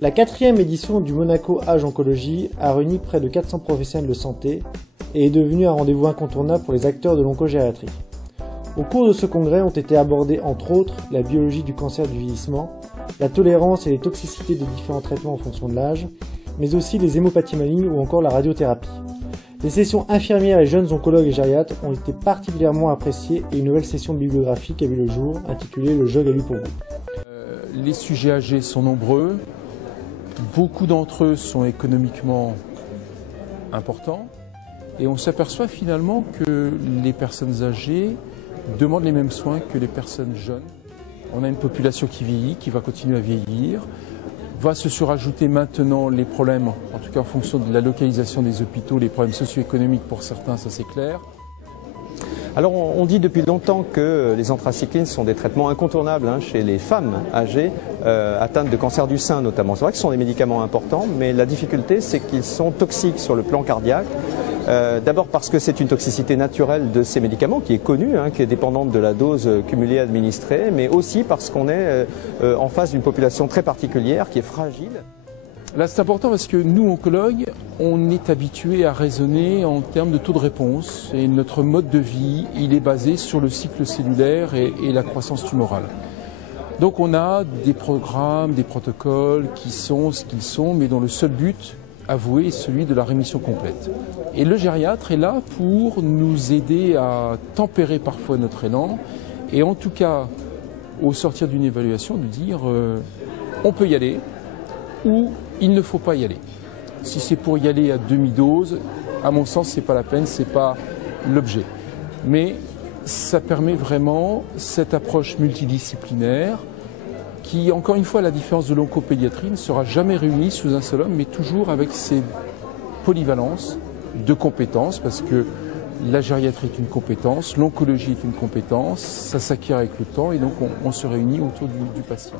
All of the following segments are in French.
La 4e édition du Monaco Age Oncologie a réuni près de 400 professionnels de santé et est devenue un rendez-vous incontournable pour les acteurs de l'oncogériatrie. Au cours de ce congrès ont été abordés entre autres la biologie du cancer du vieillissement, la tolérance et les toxicités des différents traitements en fonction de l'âge, mais aussi les hémopathies malignes ou encore la radiothérapie. Les sessions infirmières et jeunes oncologues et gériatres ont été particulièrement appréciées et une nouvelle session bibliographique a vu le jour intitulée « Le jog à lu pour vous ». Les sujets âgés sont nombreux. Beaucoup d'entre eux sont économiquement importants et on s'aperçoit finalement que les personnes âgées demandent les mêmes soins que les personnes jeunes. On a une population qui vieillit, qui va continuer à vieillir. Va se surajouter maintenant les problèmes, en tout cas en fonction de la localisation des hôpitaux, les problèmes socio-économiques pour certains, ça c'est clair. Alors on dit depuis longtemps que les anthracyclines sont des traitements incontournables chez les femmes âgées atteintes de cancer du sein notamment. C'est vrai que ce sont des médicaments importants, mais la difficulté c'est qu'ils sont toxiques sur le plan cardiaque. D'abord parce que c'est une toxicité naturelle de ces médicaments qui est connue, qui est dépendante de la dose cumulée administrée, mais aussi parce qu'on est en face d'une population très particulière qui est fragile. Là c'est important parce que nous, oncologues, on est habitués à raisonner en termes de taux de réponse et notre mode de vie, il est basé sur le cycle cellulaire et la croissance tumorale. Donc on a des programmes, des protocoles qui sont ce qu'ils sont, mais dont le seul but avoué est celui de la rémission complète. Et le gériatre est là pour nous aider à tempérer parfois notre élan et en tout cas, au sortir d'une évaluation, de dire on peut y aller ou il ne faut pas y aller. Si c'est pour y aller à demi-dose, à mon sens, c'est pas la peine, c'est pas l'objet. Mais ça permet vraiment cette approche multidisciplinaire qui, encore une fois, à la différence de l'oncopédiatrie, ne sera jamais réunie sous un seul homme, mais toujours avec ses polyvalences de compétences, parce que la gériatrie est une compétence, l'oncologie est une compétence, ça s'acquiert avec le temps, et donc on se réunit autour du patient.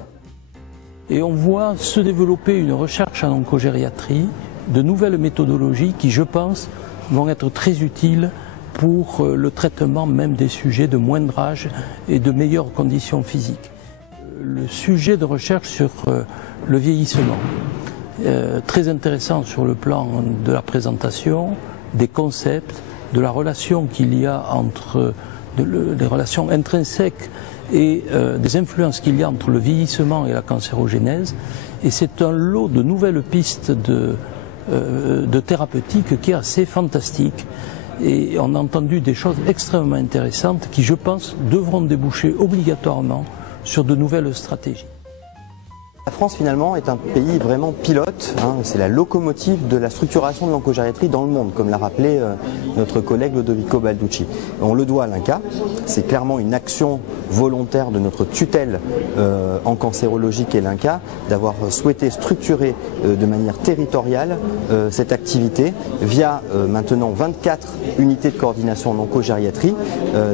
Et on voit se développer une recherche en oncogériatrie, de nouvelles méthodologies qui, je pense, vont être très utiles pour le traitement même des sujets de moindre âge et de meilleures conditions physiques. Le sujet de recherche sur le vieillissement, très intéressant sur le plan de la présentation, des concepts, de la relation qu'il y a entre des relations intrinsèques et des influences qu'il y a entre le vieillissement et la cancérogénèse. Et c'est un lot de nouvelles pistes de thérapeutique qui est assez fantastique. Et on a entendu des choses extrêmement intéressantes qui, je pense, devront déboucher obligatoirement sur de nouvelles stratégies. La France finalement est un pays vraiment pilote, c'est la locomotive de la structuration de l'oncogériatrie dans le monde, comme l'a rappelé notre collègue Lodovico Balducci. On le doit à l'INCa, c'est clairement une action volontaire de notre tutelle en cancérologie qu'est l'INCa, d'avoir souhaité structurer de manière territoriale cette activité via maintenant 24 unités de coordination en oncogériatrie.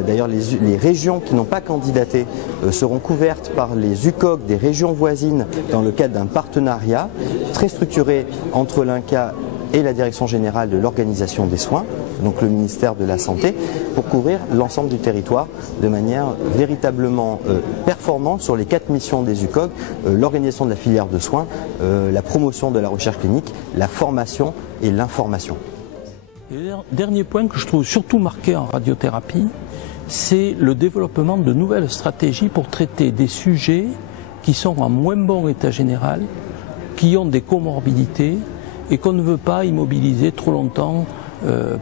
D'ailleurs les régions qui n'ont pas candidaté seront couvertes par les UCOG des régions voisines dans le cadre d'un partenariat très structuré entre l'INCa et la Direction Générale de l'Organisation des Soins, donc le ministère de la Santé, pour couvrir l'ensemble du territoire de manière véritablement performante sur les 4 missions des UCOG, l'organisation de la filière de soins, la promotion de la recherche clinique, la formation et l'information. Et le dernier point que je trouve surtout marqué en radiothérapie, c'est le développement de nouvelles stratégies pour traiter des sujets qui sont en moins bon état général, qui ont des comorbidités et qu'on ne veut pas immobiliser trop longtemps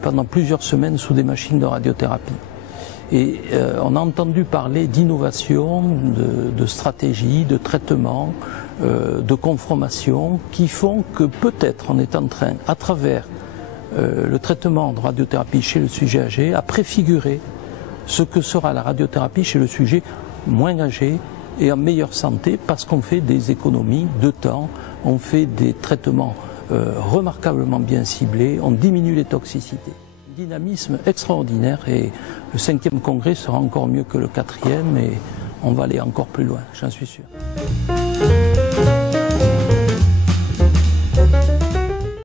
pendant plusieurs semaines sous des machines de radiothérapie. Et on a entendu parler d'innovation, de stratégies, de traitement, de conformation qui font que peut-être on est en train, à travers le traitement de radiothérapie chez le sujet âgé, à préfigurer ce que sera la radiothérapie chez le sujet moins âgé et en meilleure santé, parce qu'on fait des économies de temps, on fait des traitements remarquablement bien ciblés, on diminue les toxicités. Un dynamisme extraordinaire et le 5e congrès sera encore mieux que le 4e et on va aller encore plus loin, j'en suis sûr.